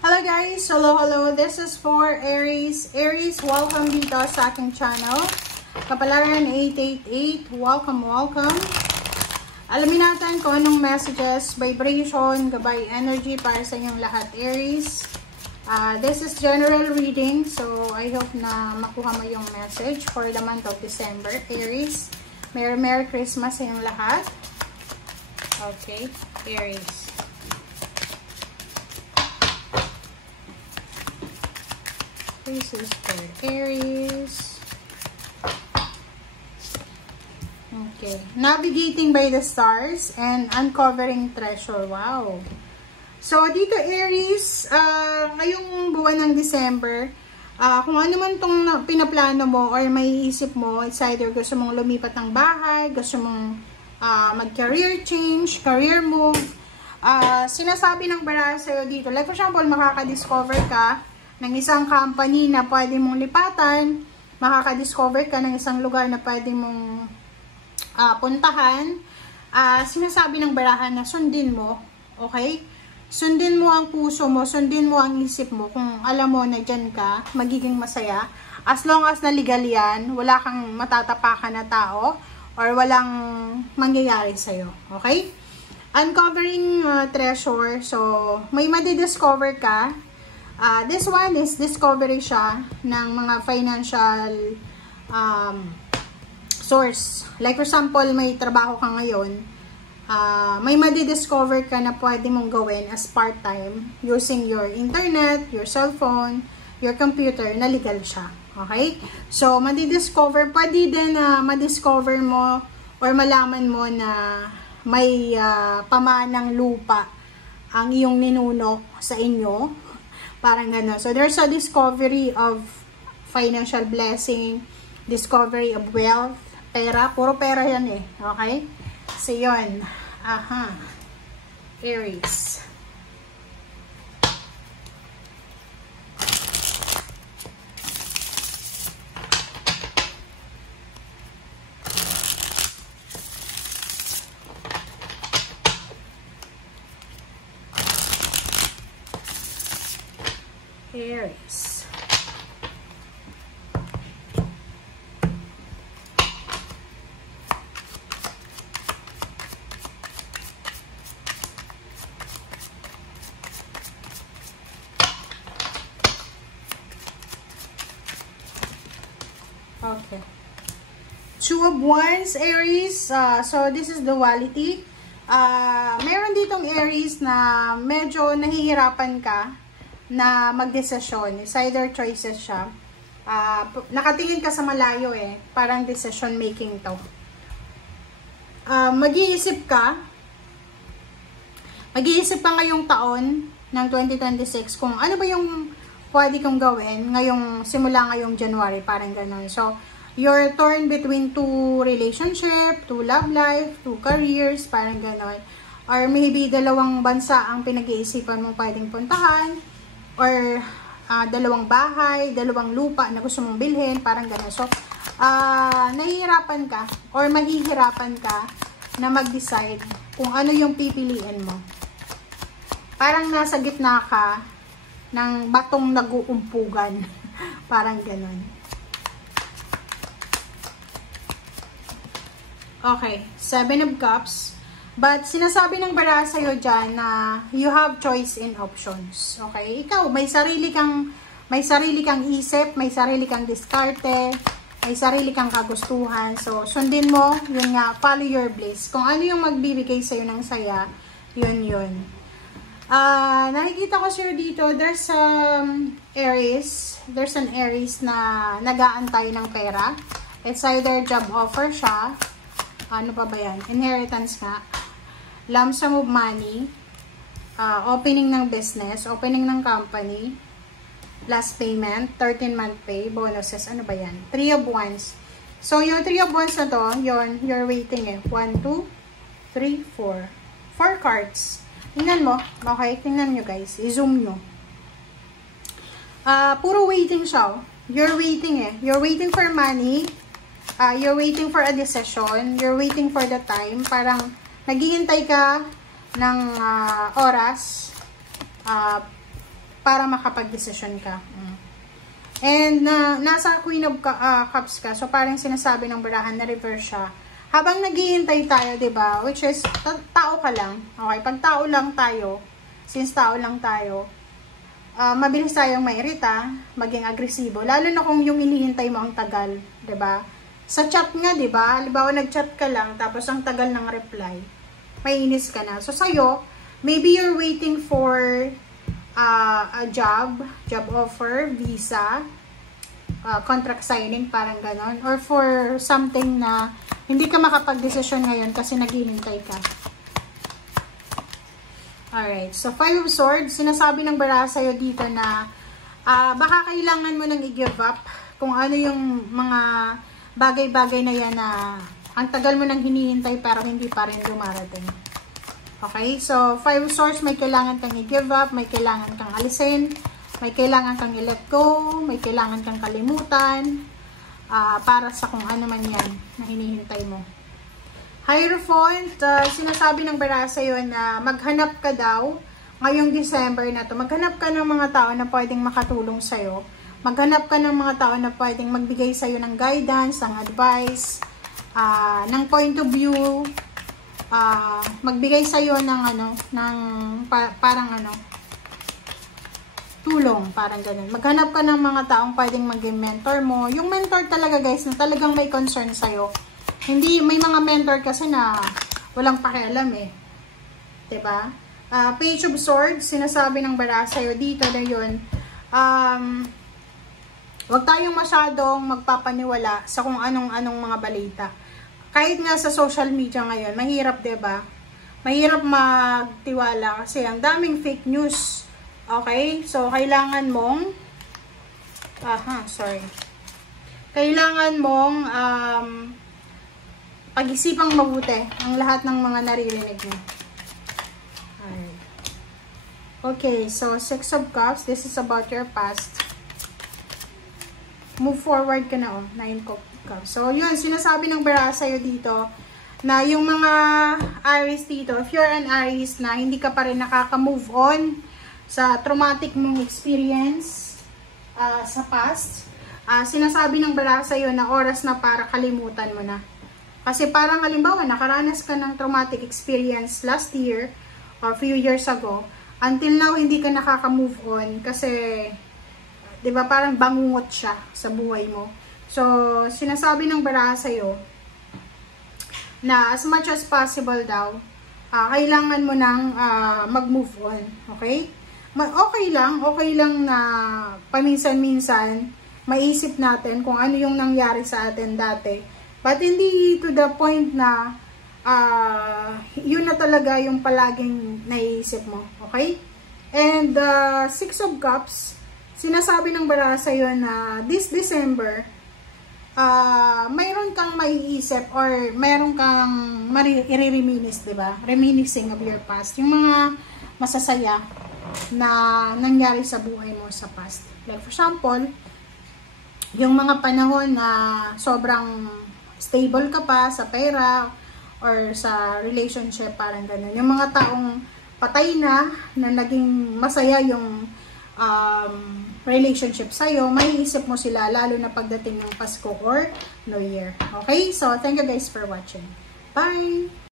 Hello guys! Hello! This is for Aries. Aries, welcome dito sa aking channel. Kapalaran 888, welcome! Alamin natin kung anong messages, vibration, gabay energy para sa inyong lahat, Aries. This is general reading, so I hope na makuha mo yung message for the month of December, Aries. Merry Christmas sa inyong lahat. Okay, Aries. This is for Aries. Okay. Navigating by the stars and uncovering treasure. Wow. So, dito Aries, ngayong buwan ng December, kung ano man itong pinaplano mo or may isip mo, it's either gusto mong lumipat ng bahay, gusto mong mag-career change, career move, sinasabi ng baraha sa'yo dito, like for example, makaka-discover ka ng isang company na pwede mong lipatan, makaka-discover ka ng isang lugar na pwede mong puntahan. Sinasabi ng barahan na sundin mo, okay? Sundin mo ang puso mo, sundin mo ang isip mo, kung alam mo na dyan ka, magiging masaya. As long as na legal yan, wala kang matatapakan na tao, or walang mangyayari sa'yo, okay? Uncovering treasure, so may madidiscover ka. This one is discovery siya ng mga financial source. Like for example, may trabaho ka ngayon, may madidiscover ka na pwede mong gawin as part-time using your internet, your cellphone, your computer, na legal siya. Okay? So, madidiscover, pwede din na madiscover mo or malaman mo na may pamanang lupa ang iyong ninuno sa inyo. Parang gano'n. So, there's a discovery of financial blessing, discovery of wealth, pera. Puro pera yan eh. Okay? So, yun. Aha. Aries. Aries. Okay. Two of Wands, Aries. So, this is duality. Meron ditong Aries na medyo nahihirapan ka na magdesisyon. It's either choices siya. Nakatingin ka sa malayo eh. Parang decision making to. Mag-iisip ka ngayong taon ng 2026 kung ano ba yung pwede kong gawin simula ngayong January. Parang ganun. So, you're torn between two relationship, two love life, two careers, parang ganun. Or maybe dalawang bansa ang pinag-iisipan mo pwedeng puntahan. Or dalawang bahay, dalawang lupa na gusto mong bilhin, parang gano'n. So, nahihirapan ka or mahihirapan ka na mag-decide kung ano yung pipiliin mo. Parang nasa gitna ka ng batong nag-uumpugan. Parang gano'n. Okay, 7 of Cups. But, sinasabi ng baraha sa'yo dyan na you have choice in options. Okay? Ikaw, may sarili kang isip, may sarili kang diskarte, may sarili kang kagustuhan. So, sundin mo, yun nga, follow your bliss. Kung ano yung magbibigay sa'yo ng saya, yun. Nakikita ko sa'yo dito, there's an Aries na nag-aantay ng pera. It's either job offer siya, ano pa ba yan? Inheritance nga. Lump sum of money, opening ng business, opening ng company, last payment, 13-month pay, bonuses, ano ba yan? 3 of Wands. So, yung 3 of Wands na to, yun, you're waiting eh. 1, 2, 3, 4. 4 cards. Tingnan mo. Okay, tingnan nyo guys. I-zoom nyo. Puro waiting siya. You're waiting eh. You're waiting for money. You're waiting for a decision. You're waiting for the time. Parang, naghihintay ka ng oras para makapag-desisyon ka. And nasa Queen of Cups ka, so parang sinasabi ng barahan na reverse siya. Habang naghihintay tayo, 'di ba? Which is tao ka lang. Okay, pag tao lang tayo, since tao lang tayo, mabilis tayong mairita, maging agresibo, lalo na kung yung inihintay mo ang tagal, 'di ba? Sa chat nga, 'di ba? Halimbawa nag-chat ka lang tapos ang tagal ng reply, maiinis ka na. So sa'yo, maybe you're waiting for a job offer, visa, contract signing, parang ganon, or for something na hindi ka makapag-desisyon ngayon kasi naghihintay ka. Alright, so 5 of Swords, sinasabi ng baraha sa'yo dito na baka kailangan mo nang i-give up kung ano yung mga bagay-bagay na yan na ang tagal mo nang hinihintay pero hindi pa rin dumarating. Okay, so 5 of Swords, may kailangan kang i-give up, may kailangan kang alisin, may kailangan kang i-let go, may kailangan kang kalimutan, para sa kung ano man yan na hinihintay mo. Hierophant, sinasabi ng baraha sa'yo na maghanap ka daw ngayong December na to. Maghanap ka ng mga tao na pwedeng makatulong sa'yo. Maghanap ka ng mga tao na pwedeng magbigay sa'yo ng guidance, ng advice, ng point of view, magbigay sa'yo ng parang tulong, parang ganun. Maghanap ka ng mga taong pwedeng maging mentor mo. Yung mentor talaga guys, na talagang may concern sa'yo. Hindi, may mga mentor kasi na walang pakialam eh. Diba? Page of Swords, sinasabi ng baraha sa'yo dito na yun, huwag tayong masyadong magpapaniwala sa kung anong mga balita. Kahit nga sa social media ngayon, mahirap, diba? Mahirap magtiwala kasi ang daming fake news. Okay? So, kailangan mong kailangan mong pag-isipang mabuti ang lahat ng mga naririnig mo. Alright. Okay, so 6 of Cups, this is about your past. Move forward ka na, 9 of Cups. So, yun, sinasabi ng baraha sa'yo dito na yung mga Aries dito, if you're an Aries na hindi ka pa rin nakaka-move on sa traumatic mong experience sa past, sinasabi ng baraha sa'yo na oras na para kalimutan mo na. Kasi parang halimbawa, nakaranas ka ng traumatic experience last year or few years ago, until now hindi ka nakaka-move on kasi, di ba, parang bangungot siya sa buhay mo. So, sinasabi ng baraha sa'yo na as much as possible daw, kailangan mo nang mag-move on. Okay? Okay lang na paminsan-minsan maisip natin kung ano yung nangyari sa atin dati. But hindi to the point na yun na talaga yung palaging naiisip mo. Okay? And 6 of Cups, sinasabi ng baraha sa'yo na this December, mayroon kang maiisip or mayroon kang i-reminisce, diba? Reminiscing of your past. Yung mga masasaya na nangyari sa buhay mo sa past. Like for example, yung mga panahon na sobrang stable ka pa sa pera or sa relationship, parang ganun. Yung mga taong patay na naging masaya yung relationship sa'yo, may isip mo sila lalo na pagdating ng Pasko or New Year. Okay? So, thank you guys for watching. Bye!